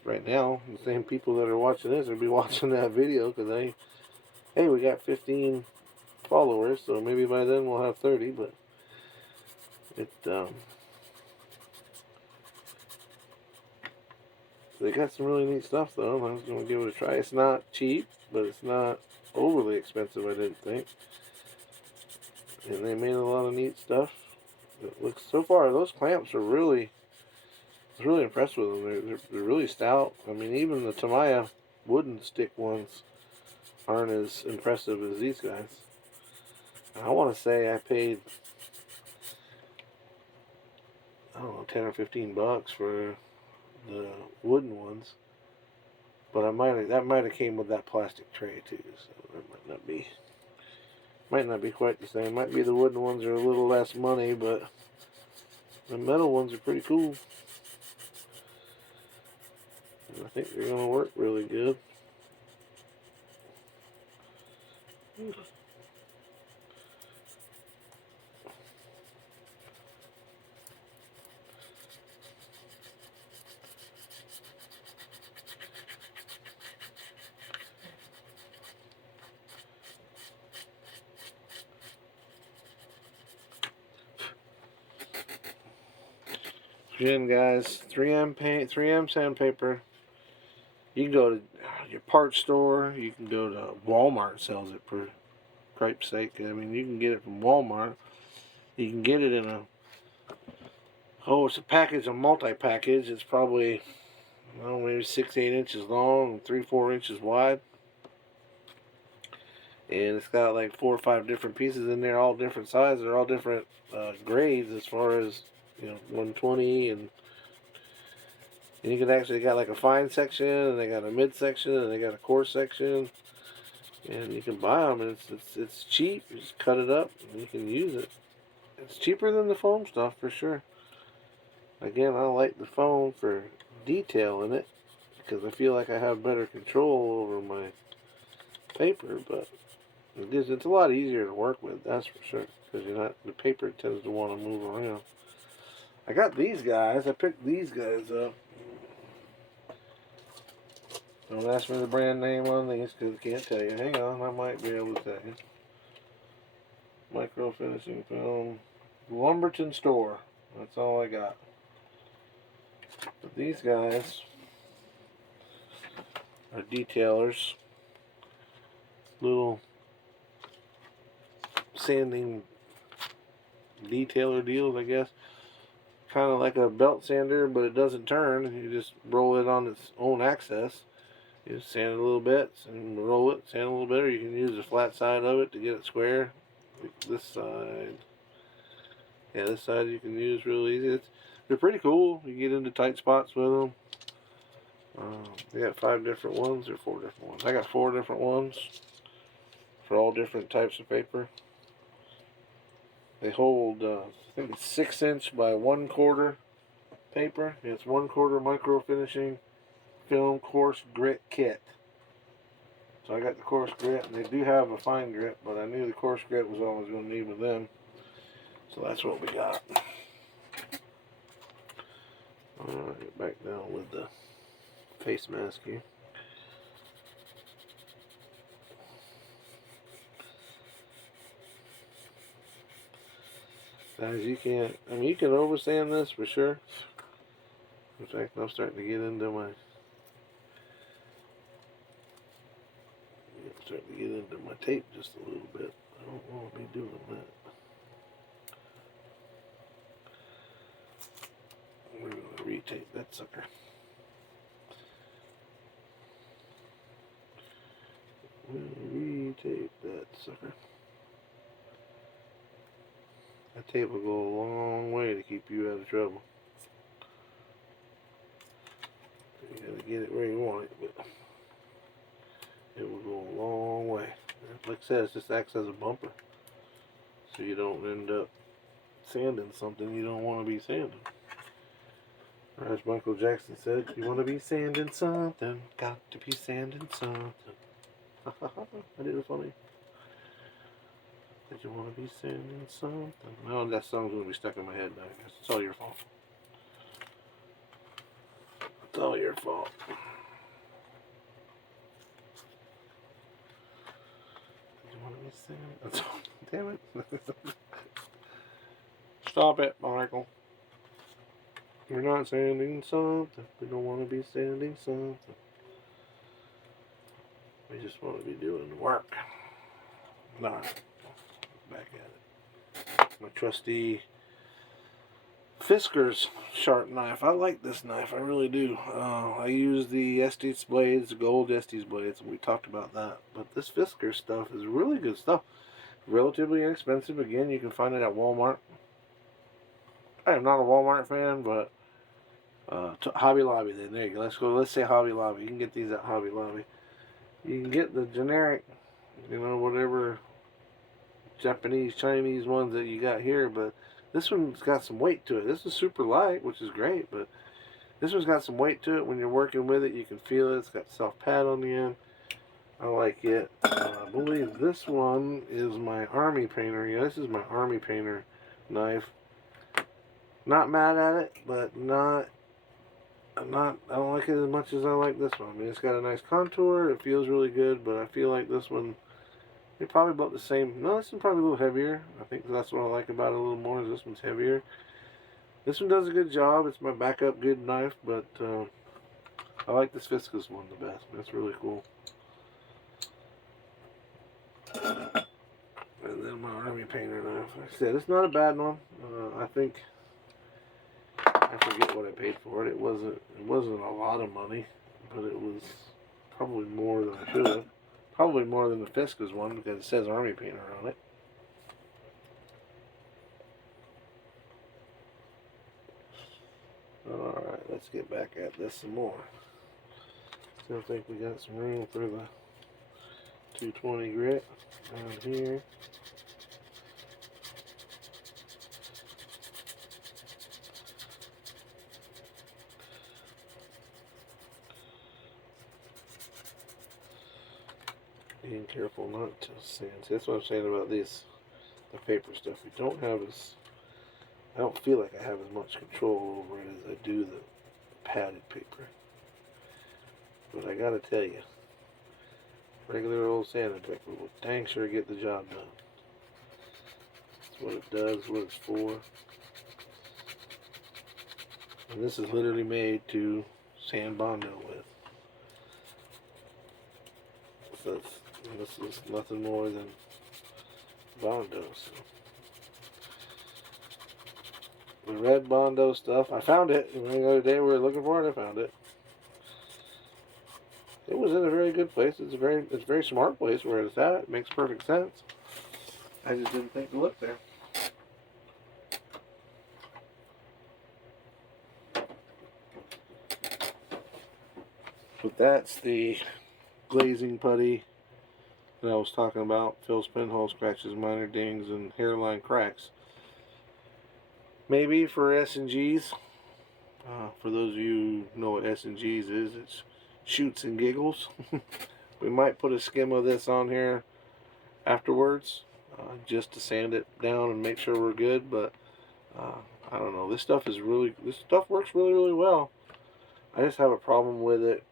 Right now, the same people that are watching this will be watching that video because hey, we got 15 followers, so maybe by then we'll have 30. But they got some really neat stuff though. I was going to give it a try. It's not cheap, but it's not overly expensive, I didn't think. And they made a lot of neat stuff. It looks, so far, those clamps are really, I was really impressed with them. They're really stout. I mean, even the Tamiya wooden stick ones aren't as impressive as these guys. I want to say I paid, I don't know, 10 or 15 bucks for the wooden ones, but that might have came with that plastic tray too, so that might not be quite the same. Might be the wooden ones are a little less money, but the metal ones are pretty cool. And I think they're gonna work really good. Again, guys, 3M paint, 3M sandpaper. You can go to your parts store. You can go to Walmart, sells it for cripe's sake. I mean, you can get it from Walmart. You can get it in it's a package, a multi-package. It's probably, I don't know, maybe 6-8 inches long and 3-4 inches wide. And it's got like 4 or 5 different pieces in there, all different sizes. They're all different grades as far as, 120 and you can actually got like a fine section, and they got a mid section, and they got a coarse section, and you can buy them, and it's cheap. You just cut it up, and you can use it. It's cheaper than the foam stuff for sure. Again, I like the foam for detail in it because I feel like I have better control over my paper, but it's a lot easier to work with, that's for sure, because the paper tends to want to move around. I got these guys. I picked these guys up. Don't ask me the brand name on these because I can't tell you. Hang on, I might be able to tell you. Micro finishing film. Lumberton store. That's all I got. But these guys are detailers. Little sanding detailer deals, I guess. Kind of like a belt sander, but it doesn't turn. You just roll it on its own axis. You just sand it a little bit and roll it, sand it a little bit, or you can use the flat side of it to get it square. Like this side. Yeah, this side you can use real easy. They're pretty cool. You get into tight spots with them. I got 5 different ones or 4 different ones. I got 4 different ones for all different types of paper. They hold, I think it's 6" by 1/4 paper. It's 1/4 micro finishing film coarse grit kit. So I got the coarse grit, and they do have a fine grit, but I knew the coarse grit was all I was going to need with them. So that's what we got. Alright, get back down with the face mask here. Guys, you can't, I mean, you can oversand this for sure. In fact, I'm starting to get into my tape just a little bit. I don't want to be doing that. We're going to retape that sucker. Retape that sucker. That tape will go a long way to keep you out of trouble. You gotta get it where you want it, but it will go a long way. Like I said, it just acts as a bumper, so you don't end up sanding something you don't want to be sanding. Or as Michael Jackson said, you want to be sanding something, got to be sanding something. I did it funny. Did you want to be sanding something? No, that song's going to be stuck in my head now. I guess it's all your fault. It's all your fault. Did you want to be sanding? That's all. Damn it. Stop it, Michael. We're not sanding something. We don't want to be sanding something. We just want to be doing work. Alright. Back at it. My trusty Fisker's sharp knife. I like this knife. I really do. I use the Estes blades, the gold Estes blades. We talked about that. But this Fisker stuff is really good stuff. Relatively inexpensive. Again, you can find it at Walmart. I am not a Walmart fan, but Hobby Lobby. Then there you go. Let's say Hobby Lobby. You can get these at Hobby Lobby. You can get the generic, whatever Japanese, Chinese ones that you got here, but this one's got some weight to it. This is super light, which is great, but this one's got some weight to it. When you're working with it, you can feel it. It's got soft pad on the end. I like it. I believe this one is my Army Painter. Yeah, this is my Army Painter knife. Not mad at it, but I don't like it as much as I like this one. I mean, it's got a nice contour. It feels really good, but I feel like this one, they're probably about the same. No, this one's probably a little heavier. I think that's what I like about it a little more, is this one's heavier. This one does a good job. It's my backup good knife, but I like this Fisker's one the best. That's really cool. And then my Army Painter knife. Like I said, it's not a bad one. I think, I forget what I paid for it. It wasn't a lot of money, but it was probably more than I should have. Probably more than the Fisker's one, because it says Army Painter on it. Alright, let's get back at this some more. Still think we got some room for the 220 grit down here. Being careful not to sand. See, that's what I'm saying about the paper stuff. We don't have I don't feel like I have as much control over it as I do the padded paper. But I gotta tell you, regular old sanding paper will dang sure get the job done. That's what it does, what it's for. And this is literally made to sand Bondo with. So this is nothing more than Bondo. So. The red Bondo stuff, I found it. The other day we were looking for it, I found it. It was in a very good place. It's a very smart place where it's at. It makes perfect sense. I just didn't think to look there. But that's the glazing putty that I was talking about. Fills pinhole scratches, minor dings, and hairline cracks. Maybe for S&Gs. For those of you who know what S&Gs is, it's shoots and giggles. We might put a skim of this on here afterwards, just to sand it down and make sure we're good. But I don't know. This stuff works really well. I just have a problem with it.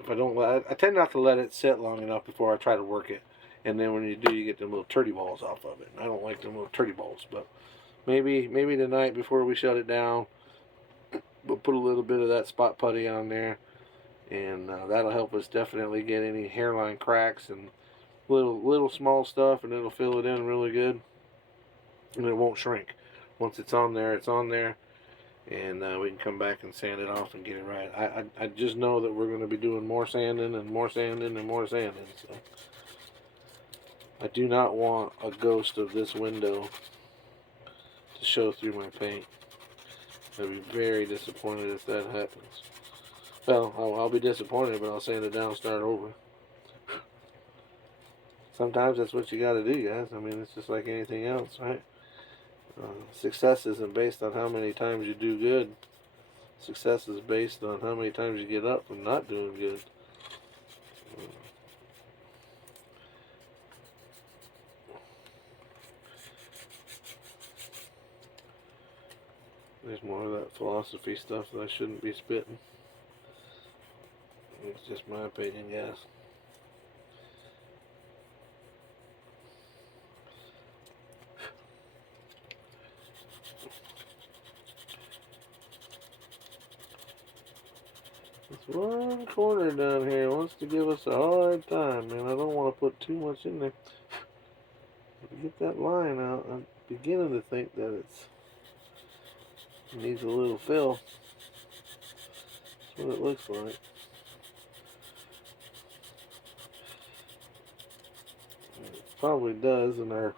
If I tend not to let it sit long enough before I try to work it, and then when you do, you get them little turdy balls off of it. And I don't like them little turdy balls, but maybe tonight before we shut it down, we'll put a little bit of that spot putty on there, and that'll help us definitely get any hairline cracks and little small stuff, and it'll fill it in really good, and it won't shrink. Once it's on there, it's on there, and we can come back and sand it off and get it right. I just know that we're going to be doing more sanding and more sanding and more sanding, so I do not want a ghost of this window to show through my paint. I'd be very disappointed if that happens. Well, I'll be disappointed, but I'll sand it down and start over. Sometimes that's what you got to do, guys. I mean, it's just like anything else, right? Success isn't based on how many times you do good. Success is based on how many times you get up from not doing good. There's more of that philosophy stuff that I shouldn't be spitting. It's just my opinion, guys. This one corner down here wants to give us a hard time, man. I don't want to put too much in there. To get that line out, I'm beginning to think that it needs a little fill. That's what it looks like. It probably does, and our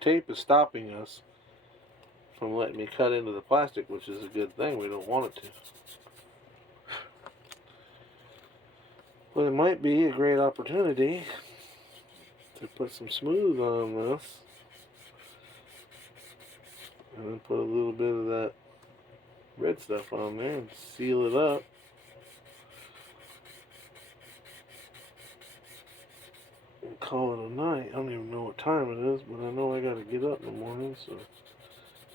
tape is stopping us from letting me cut into the plastic, which is a good thing. We don't want it to. Well, it might be a great opportunity to put some smooth on this, and then put a little bit of that red stuff on there and seal it up. And call it a night. I don't even know what time it is, but I know I gotta get up in the morning, so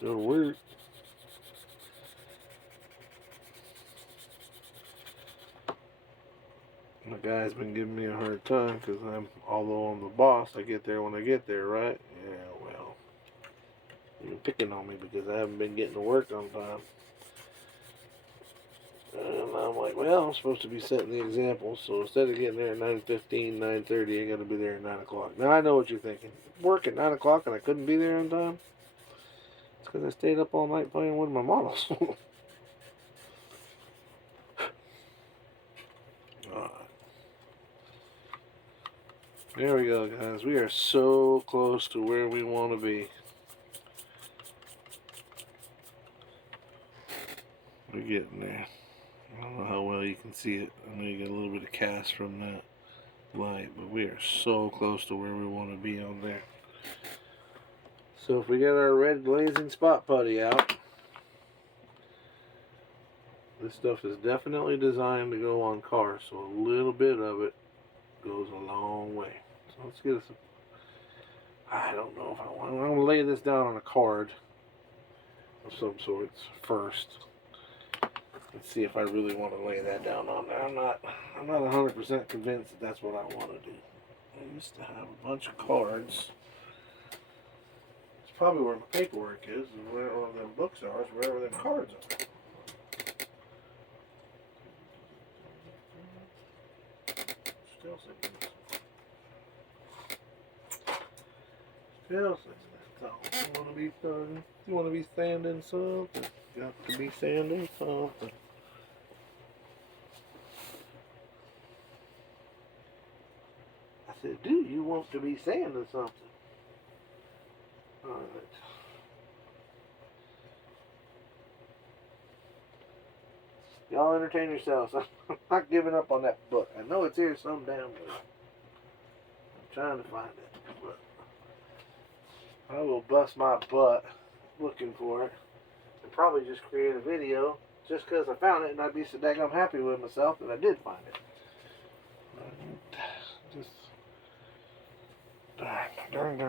go to work. The guy's been giving me a hard time because although I'm the boss, I get there when I get there, right? Yeah, well, you've been picking on me because I haven't been getting to work on time. And I'm like, well, I'm supposed to be setting the example, so instead of getting there at 9:15, 9:30, I gotta be there at 9 o'clock. Now, I know what you're thinking. Work at 9 o'clock and I couldn't be there on time? It's because I stayed up all night playing with my models. There we go, guys. We are so close to where we want to be. We're getting there. I don't know how well you can see it. I know you get a little bit of cast from that light, but we are so close to where we want to be on there. So if we get our red glazing spot putty out, this stuff is definitely designed to go on cars, so a little bit of it goes a long way. So let's get us I don't know if I want. I'm going to lay this down on a card of some sorts first. Let's see if I really want to lay that down on there. I'm not 100% convinced that that's what I want to do. I used to have a bunch of cards. It's probably where my paperwork is, and where the books are, is wherever the cards are. Still singing. Still singing that song. You want to be fun? You want to be sanding something? Got to be sanding something. I said, do you want to be sanding something? Alright. Y'all entertain yourselves. I'm not giving up on that book. I know it's here some damn way. I'm trying to find it. But I will bust my butt looking for it. And probably just create a video just because I found it, and I'd be so daggum happy with myself that I did find it. Just darn.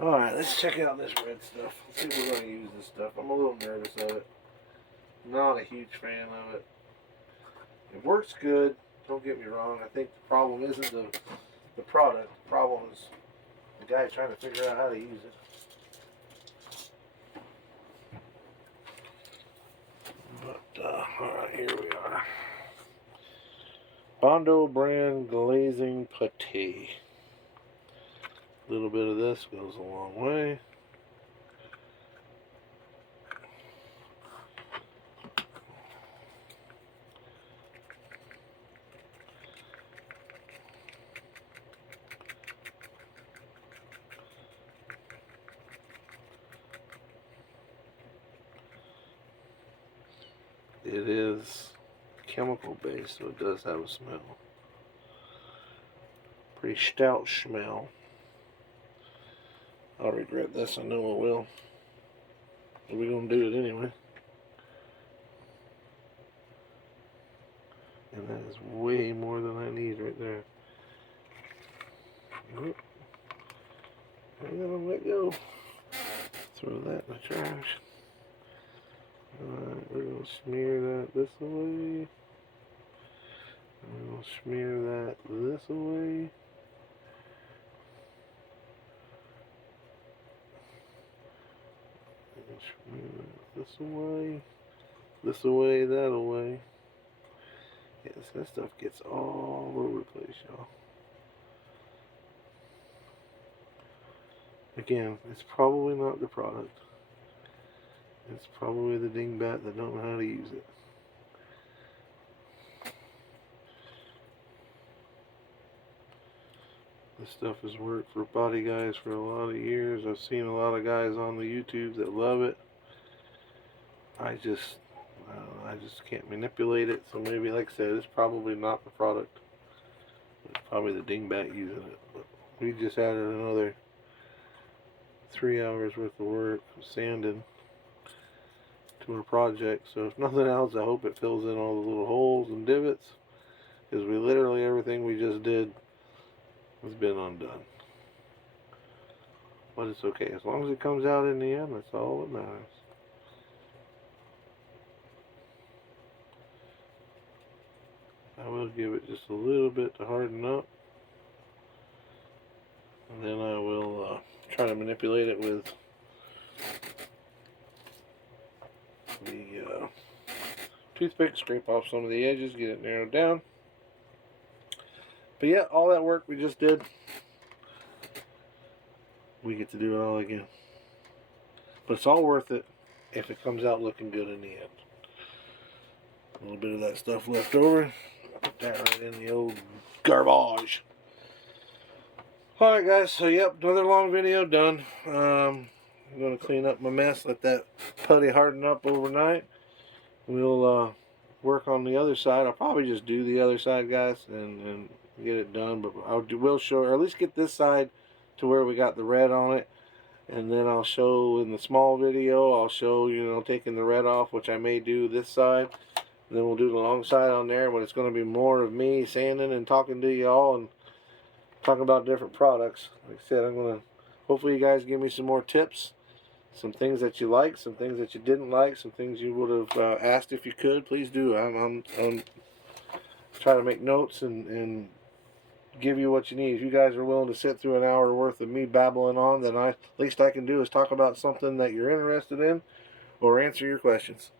Alright, let's check out this red stuff. Let's see if we're going to use this stuff. I'm a little nervous of it. Not a huge fan of it. It works good, don't get me wrong. I think the problem isn't the product. The problem is the guy trying to figure out how to use it. But, alright, here we are. Bondo brand glazing putty. A little bit of this goes a long way. It is chemical based, so it does have a smell. Pretty stout smell. I'll regret this, I know I will. But we're going to do it anyway. And that is way more than I need right there. Nope. I'm going to let go. Throw that in the trash. Alright, we're going to smear that this away. We're going to smear that this away. This away, that away. Yes, that stuff gets all over the place, y'all. Again, it's probably not the product. It's probably the dingbat that don't know how to use it. This stuff has worked for body guys for a lot of years. I've seen a lot of guys on the YouTube that love it. I just can't manipulate it. So maybe, like I said, it's probably not the product. It's probably the dingbat using it. But we just added another 3 hours worth of work sanding to our project. So if nothing else, I hope it fills in all the little holes and divots. Because we literally, everything we just did has been undone. But it's okay. As long as it comes out in the end, that's all that matters. I will give it just a little bit to harden up. And then I will try to manipulate it with the toothpick, scrape off some of the edges, get it narrowed down. But yeah, all that work we just did, we get to do it all again. But it's all worth it if it comes out looking good in the end. A little bit of that stuff left over. Put that right in the old garbage. Alright guys, so yep, another long video done. I'm going to clean up my mess, let that putty harden up overnight. We'll work on the other side. I'll probably just do the other side, guys, and get it done. But we'll show, or at least get this side to where we got the red on it. And then I'll show in the small video, I'll show, you know, taking the red off, which I may do this side. And then we'll do the long side on there, but it's going to be more of me sanding and talking to y'all and talking about different products. Like I said, I'm going to, hopefully you guys give me some more tips, some things that you like, some things that you didn't like, some things you would have asked if you could. Please do. I'm trying to make notes and give you what you need. If you guys are willing to sit through an hour worth of me babbling on, then at least I can do is talk about something that you're interested in or answer your questions.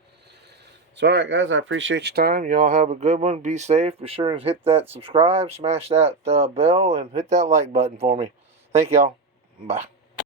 So, alright guys, I appreciate your time. Y'all have a good one. Be safe. Be sure and hit that subscribe, smash that bell, and hit that like button for me. Thank y'all. Bye.